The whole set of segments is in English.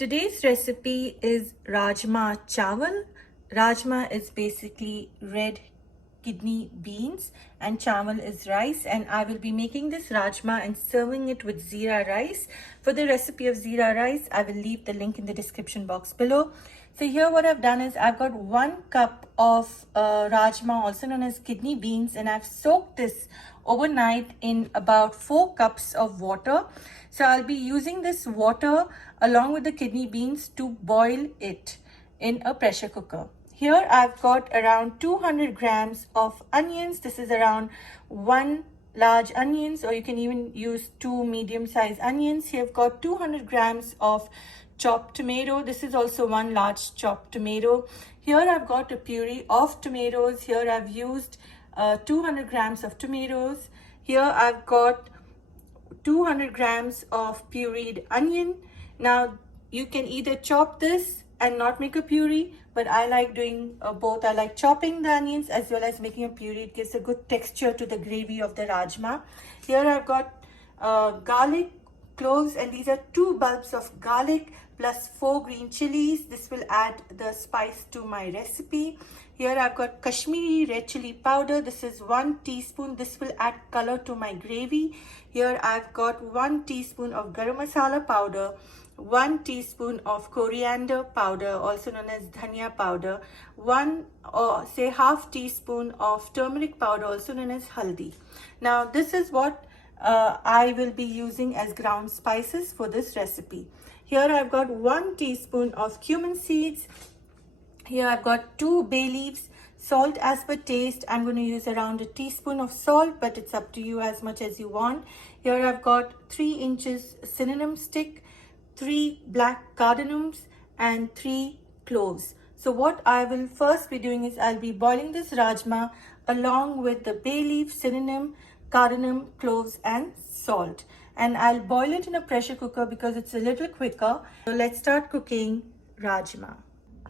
Today's recipe is Rajma Chawal. Rajma is basically red kidney beans and chawal is rice, and I will be making this rajma and serving it with Zeera rice. For the recipe of Zeera rice, I will leave the link in the description box below. So here what I've done is I've got 1 cup of rajma, also known as kidney beans, and I've soaked this overnight in about 4 cups of water. So I'll be using this water along with the kidney beans to boil it in a pressure cooker. Here I've got around 200 grams of onions. This is around 1 large onions, or you can even use 2 medium-sized onions. Here I've got 200 grams of chopped tomato. This is also 1 large chopped tomato. Here I've got a puree of tomatoes. Here I've used 200 grams of tomatoes. Here I've got 200 grams of pureed onion. Now you can either chop this and not make a puree, but I like doing both. I like chopping the onions as well as making a puree. It gives a good texture to the gravy of the rajma. Here I've got garlic, cloves, and these are 2 bulbs of garlic plus 4 green chilies. This will add the spice to my recipe. Here I've got Kashmiri red chili powder. This is 1 teaspoon. This will add color to my gravy. Here I've got 1 teaspoon of Garam Masala powder, 1 teaspoon of Coriander Powder, also known as Dhania Powder, 1 or say half teaspoon of Turmeric Powder, also known as Haldi. Now this is what I will be using as ground spices for this recipe. Here I've got 1 teaspoon of Cumin Seeds. Here I've got 2 bay leaves, salt as per taste. I'm going to use around a teaspoon of salt, but it's up to you as much as you want. Here I've got 3 inches cinnamon stick, 3 black cardamoms, and 3 cloves. So what I will first be doing is I'll be boiling this rajma along with the bay leaf, cinnamon, cardamom, cloves, and salt. And I'll boil it in a pressure cooker because it's a little quicker. So let's start cooking rajma.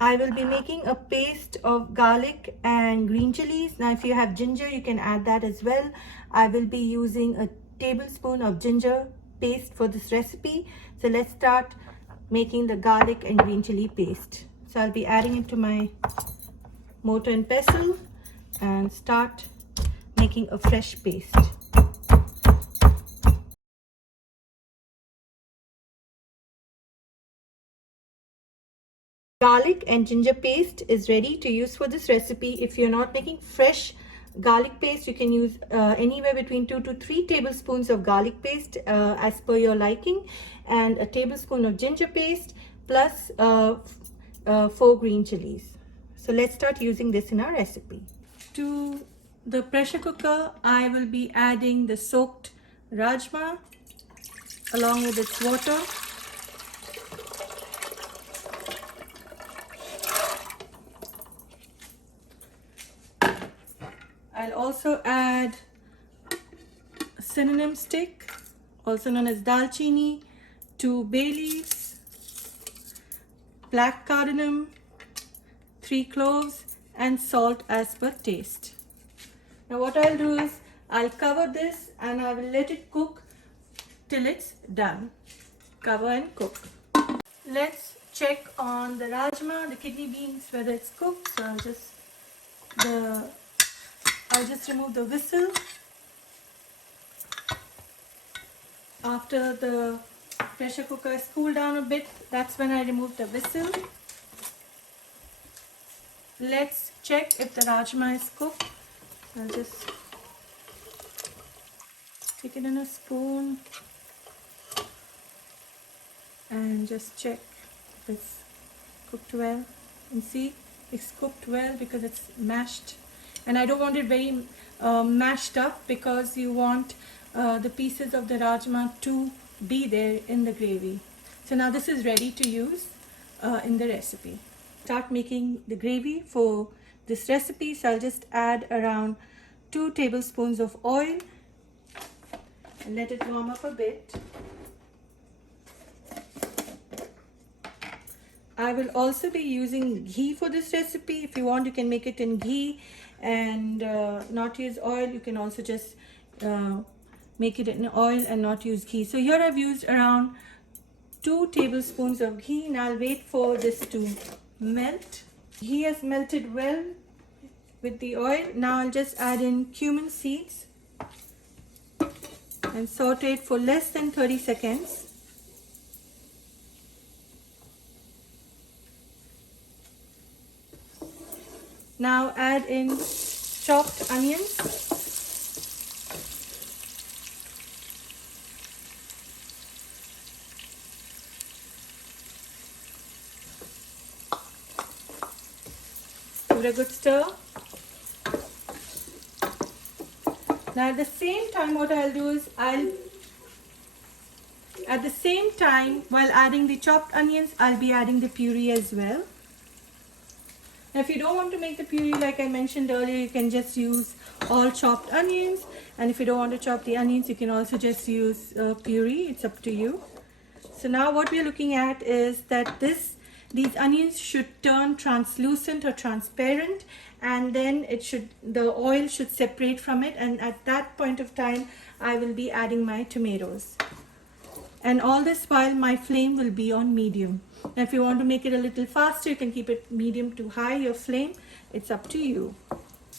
I will be making a paste of garlic and green chilies. Now if you have ginger, you can add that as well. I will be using a tablespoon of ginger paste for this recipe. So let's start making the garlic and green chili paste. So I'll be adding it to my mortar and pestle and start making a fresh paste. Garlic and ginger paste is ready to use for this recipe. If you're not making fresh garlic paste, you can use anywhere between 2 to 3 tablespoons of garlic paste as per your liking, and a tablespoon of ginger paste plus 4 green chilies. So let's start using this in our recipe. To the pressure cooker, I will be adding the soaked rajma along with its water. I'll also add cinnamon stick, also known as dalchini, 2 bay leaves, black cardamom, 3 cloves, and salt as per taste. Now what I'll do is I'll cover this and I will let it cook till it's done. Cover and cook. Let's check on the rajma, the kidney beans, whether it's cooked. So I'll just remove the whistle. After the pressure cooker has cooled down a bit, that's when I remove the whistle. Let's check if the rajma is cooked. I'll just take it in a spoon and just check if it's cooked well. And see, it's cooked well because it's mashed. And I don't want it very mashed up because you want the pieces of the rajma to be there in the gravy. So now this is ready to use in the recipe. Start making the gravy for this recipe. So I'll just add around 2 tablespoons of oil and let it warm up a bit. I will also be using ghee for this recipe. If you want, you can make it in ghee and not use oil. You can also just make it in oil and not use ghee. So here I've used around 2 tablespoons of ghee, and I'll wait for this to melt. Ghee has melted well with the oil. Now I'll just add in cumin seeds and saute it for less than 30 seconds. Now add in chopped onions. Give it a good stir. Now at the same time, what I'll do is at the same time, while adding the chopped onions, I'll be adding the puree as well. Now if you don't want to make the puree like I mentioned earlier, you can just use all chopped onions, and if you don't want to chop the onions, you can also just use puree. It's up to you. So now what we're looking at is that these onions should turn translucent or transparent, and then the oil should separate from it, and at that point of time I will be adding my tomatoes. And all this while my flame will be on medium. Now if you want to make it a little faster, you can keep it medium to high, your flame. It's up to you.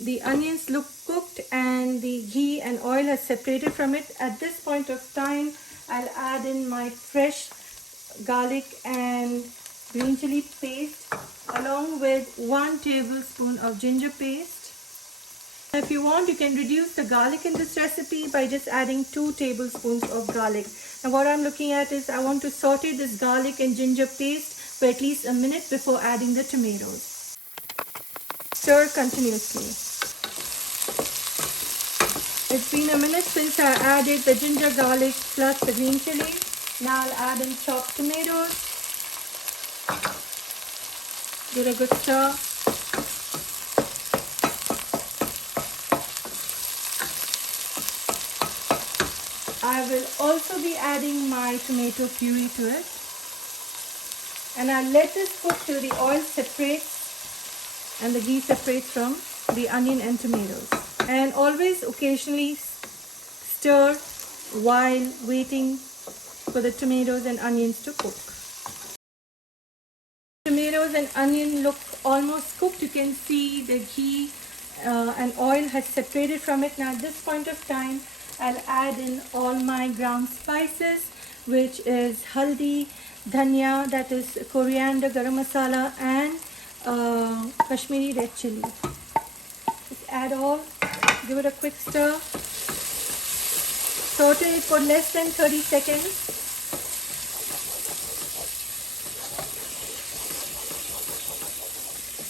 The onions look cooked and the ghee and oil has separated from it. At this point of time, I'll add in my fresh garlic and green chilli paste along with 1 tablespoon of ginger paste. If you want, you can reduce the garlic in this recipe by just adding 2 tablespoons of garlic. Now what I'm looking at is I want to saute this garlic and ginger paste for at least a minute before adding the tomatoes. Stir continuously. It's been a minute since I added the ginger, garlic plus the green chili. Now I'll add in chopped tomatoes. Give it a good stir. I will also be adding my tomato puree to it, and I'll let this cook till the oil separates and the ghee separates from the onion and tomatoes. And always occasionally stir while waiting for the tomatoes and onions to cook. Tomatoes and onion look almost cooked. You can see the ghee and oil has separated from it. Now at this point of time, I'll add in all my ground spices, which is haldi, dhania, that is coriander, garam masala, and Kashmiri red chilli. Just add all, give it a quick stir, saute it for less than 30 seconds.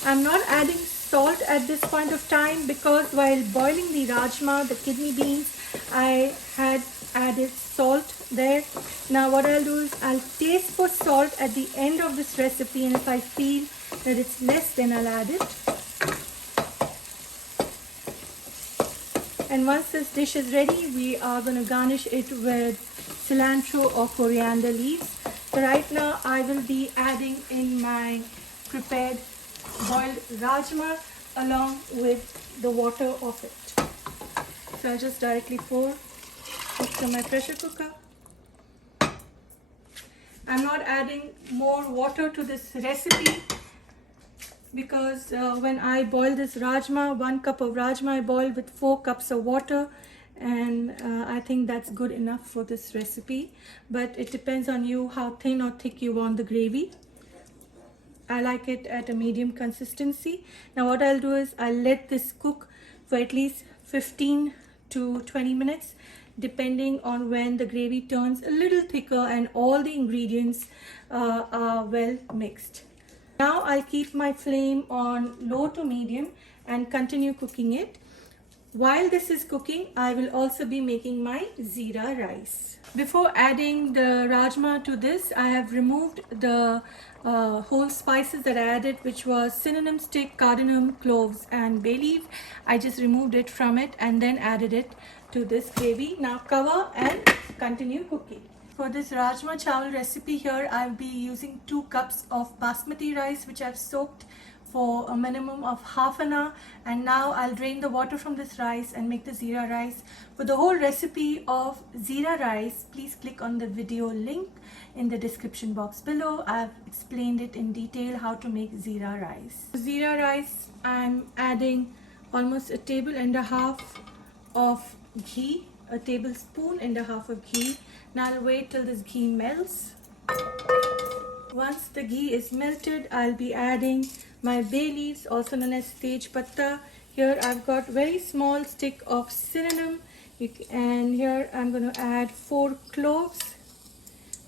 I'm not adding salt at this point of time because while boiling the rajma, the kidney beans, I had added salt there. Now what I'll do is I'll taste for salt at the end of this recipe, and if I feel that it's less, then I'll add it. And once this dish is ready, we are going to garnish it with cilantro or coriander leaves. So right now I will be adding in my prepared boiled rajma along with the water of it. So I'll just directly pour it to my pressure cooker. I'm not adding more water to this recipe because when I boil this rajma, 1 cup of rajma I boil with 4 cups of water, and I think that's good enough for this recipe. But it depends on you how thin or thick you want the gravy. I like it at a medium consistency. Now what I'll do is I'll let this cook for at least 15 to 20 minutes depending on when the gravy turns a little thicker and all the ingredients are well mixed. Now I'll keep my flame on low to medium and continue cooking it. While this is cooking, I will also be making my Zera rice. Before adding the rajma to this, I have removed the whole spices that I added, which was cinnamon stick, cardamom, cloves and bay leaf. I just removed it from it and then added it to this gravy. Now cover and continue cooking. For this Rajma Chawal recipe here, I'll be using 2 cups of basmati rice, which I've soaked for a minimum of half an hour. And now I'll drain the water from this rice and make the Zera rice. For the whole recipe of Zera rice, please click on the video link in the description box below. I've explained it in detail how to make Zera rice. Zera rice, I'm adding almost a table and a half of ghee, a tablespoon and a half of ghee. Now I'll wait till this ghee melts. Once the ghee is melted, I'll be adding my bay leaves, also known as tej patta. Here I've got very small stick of cinnamon, and here I'm going to add 4 cloves.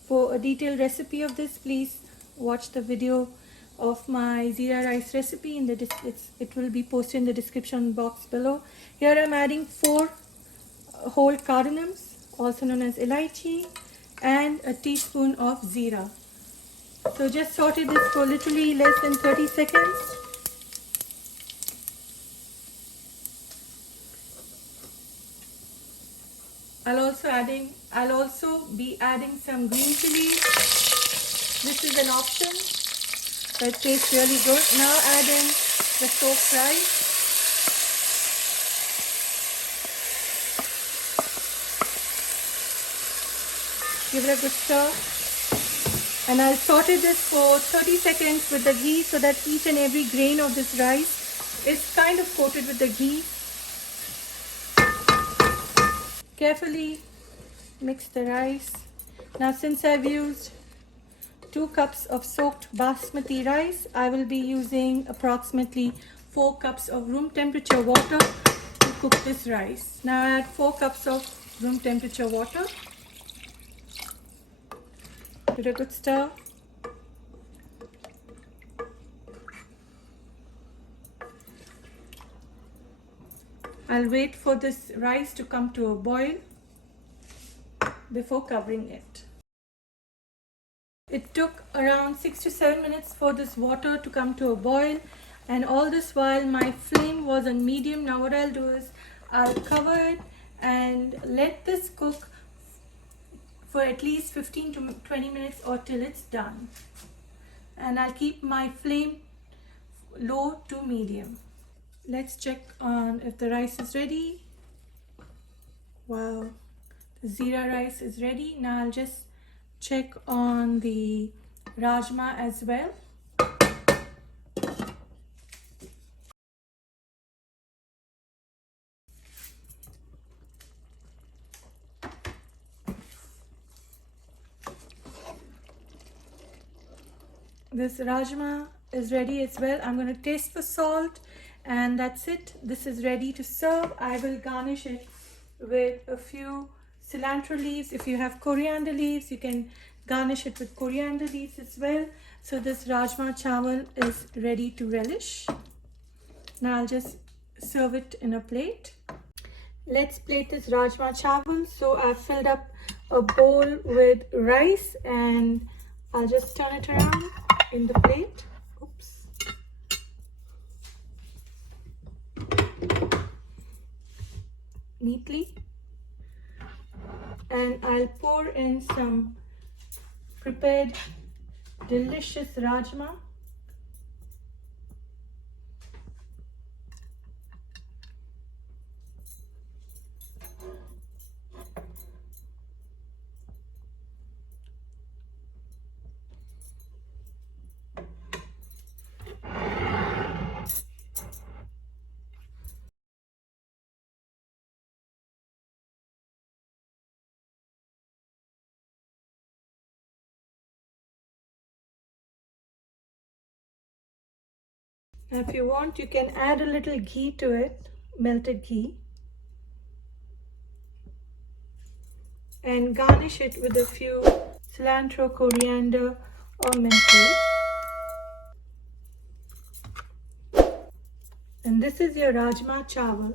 For a detailed recipe of this, please watch the video of my Zera rice recipe. It will be posted in the description box below. Here I'm adding 4 whole cardamoms, also known as elaichi, and a teaspoon of Zeera. So just saute this for literally less than 30 seconds. I'll also be adding some green chilies. This is an option, but it tastes really good. Now adding the soaked rice. Give it a good stir. And I'll saute this for 30 seconds with the ghee so that each and every grain of this rice is kind of coated with the ghee. Carefully mix the rice. Now since I've used 2 cups of soaked basmati rice, I will be using approximately 4 cups of room temperature water to cook this rice. Now add 4 cups of room temperature water. Give it a good stir. I'll wait for this rice to come to a boil before covering it. It took around 6 to 7 minutes for this water to come to a boil, and all this while my flame was on medium. Now what I'll do is I'll cover it and let this cook for at least 15 to 20 minutes or till it's done. And I'll keep my flame low to medium. Let's check on if the rice is ready. Wow, the Zera rice is ready. Now I'll just check on the Rajma as well. This Rajma is ready as well. I'm going to taste for salt, and that's it. This is ready to serve. I will garnish it with a few cilantro leaves. If you have coriander leaves, you can garnish it with coriander leaves as well. So this Rajma Chawal is ready to relish. Now I'll just serve it in a plate. Let's plate this Rajma Chawal. So I've filled up a bowl with rice, and I'll just turn it around in the plate. Oops. Neatly. And I'll pour in some prepared delicious Rajma. Now if you want, you can add a little ghee to it, melted ghee, and garnish it with a few cilantro, coriander or mint leaves. And this is your Rajma Chawal.